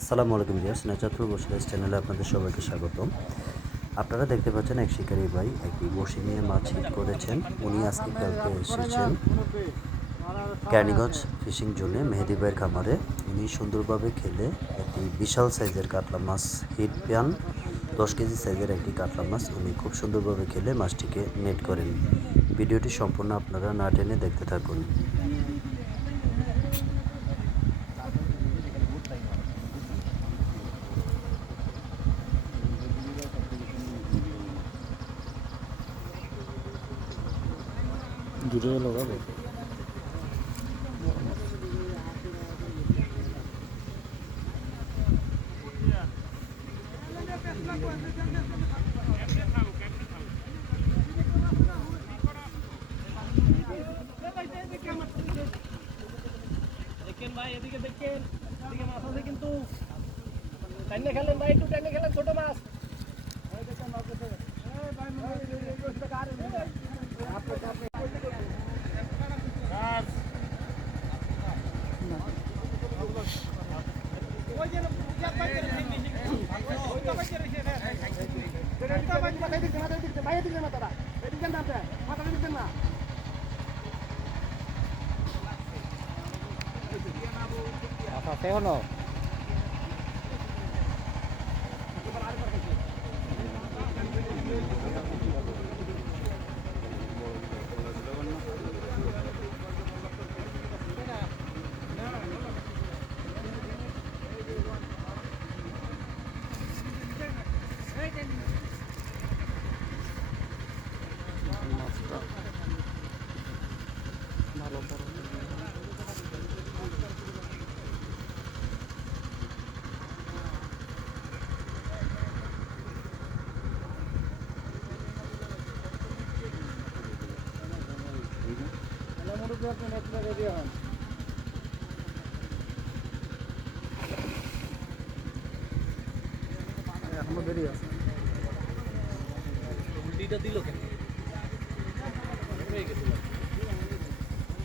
আসসালামু আলাইকুম viewers, nature বসিলাস চ্যানেলে আপনাদের সবাইকে স্বাগতম। আপনারা দেখতে পাচ্ছেন এক শিকারী ভাই একটি বড়শি নিয়ে মাছ হিট করেছেন। উনি আজকে খেলতে এসেছেন ক্যানিগঞ্জ ফিশিং জোনে মেহেদি ভাইয়ের খামারে। উনি সুন্দরভাবে খেলে একটি বিশাল সাইজের কাতলা মাছ হিট পান। 10 কেজি সাইজের একটি কাতলা মাছ উনি খুব সুন্দরভাবে খেলে মাছটিকে নেট করেন। ভিডিওটি সম্পূর্ণ আপনারা না টেনে দেখতে থাকুন। দূরে লাগাবো দেখেন ভাই, এদিকে দেখেন, এদিকে মাছ আছে কিন্তু টাইনে খেলেন ভাই, একটু টাইনে খেলেন ছোট মাছ। এখনো মাছটা ভালো বড় রেডি হন। এখনো দেরি আছে। উল্টিটা দিল কেন?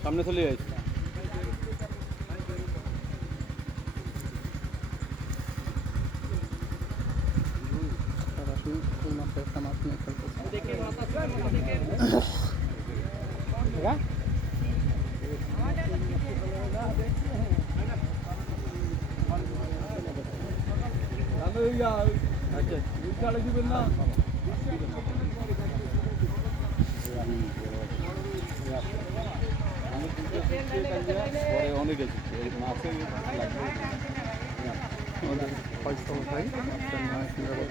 সামনে চলে যাইছে। দেখেন মাছ আছে, দেখেন দিবেন না অনেক ফয়সাল ভাই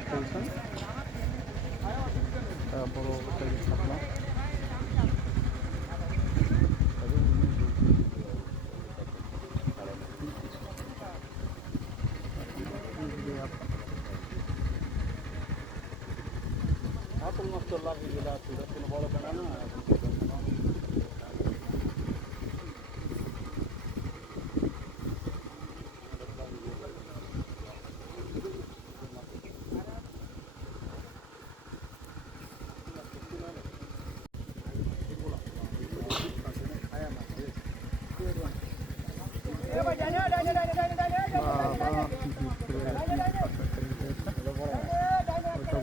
খেলছেন বড় ছাপলা মাছ তো লাভ কোনো বড় পেনা না।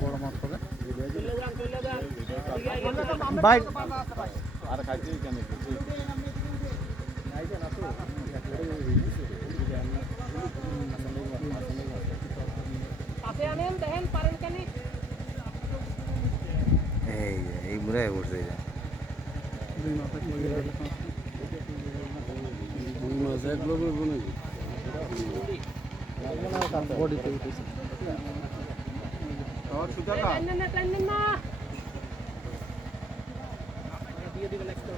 বড় মাছ হবে ভাই আর খাইতে কেন পাশে আনেন, দেখেন পারেন কেন। এই মুড়ায় উঠছে এটা। বডিতে উঠেছে টাইনেন না, টাইনেন না। দিয়ে দিবেন এক্সট্রা।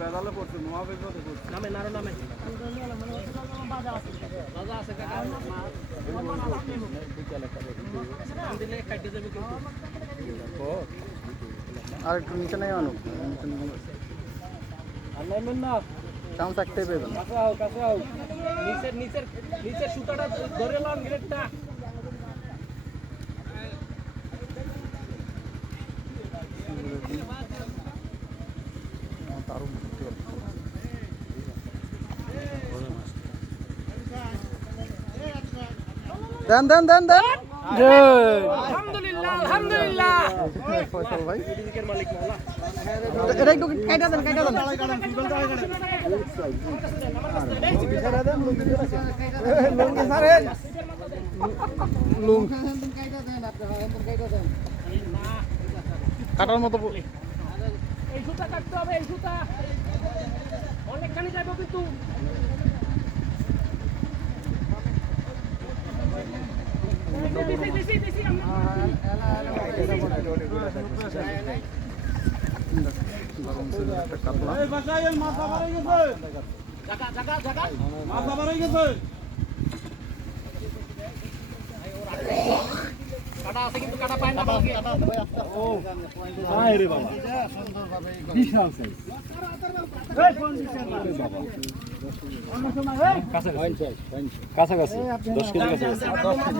বেদালে পড়ছে নোয়া বেদালে পড়ছে নামে নারো নামে বাজা আছে কাকা। নাম দিলে কাটে যাবে কিন্তু। আর একটু নিচে নেই আনুক আর নামেন না, চান্স একটাই পেবেন কাছে আও, কাছে আও। নিচের নিচের নিচের সুতাটা ধরে লান গ্রেডটা। দারুণ দেন দেন দেন দেন আলহামদুলিল্লাহ আলহামদুলিল্লাহ ফয়সাল ভাই এদিকের মালিক মহলা এটা একটু কাটা দেন লুঙ্গি ছাড়েন কাটার মতো এই সুতা কাটতে হবে এই সুতা অনেকখানি যাইব কিন্তু দিছি কাটা আছে কিন্তু কাটা পায় না কালকে কাছাকাছি 10 কেজি কাছাকাছি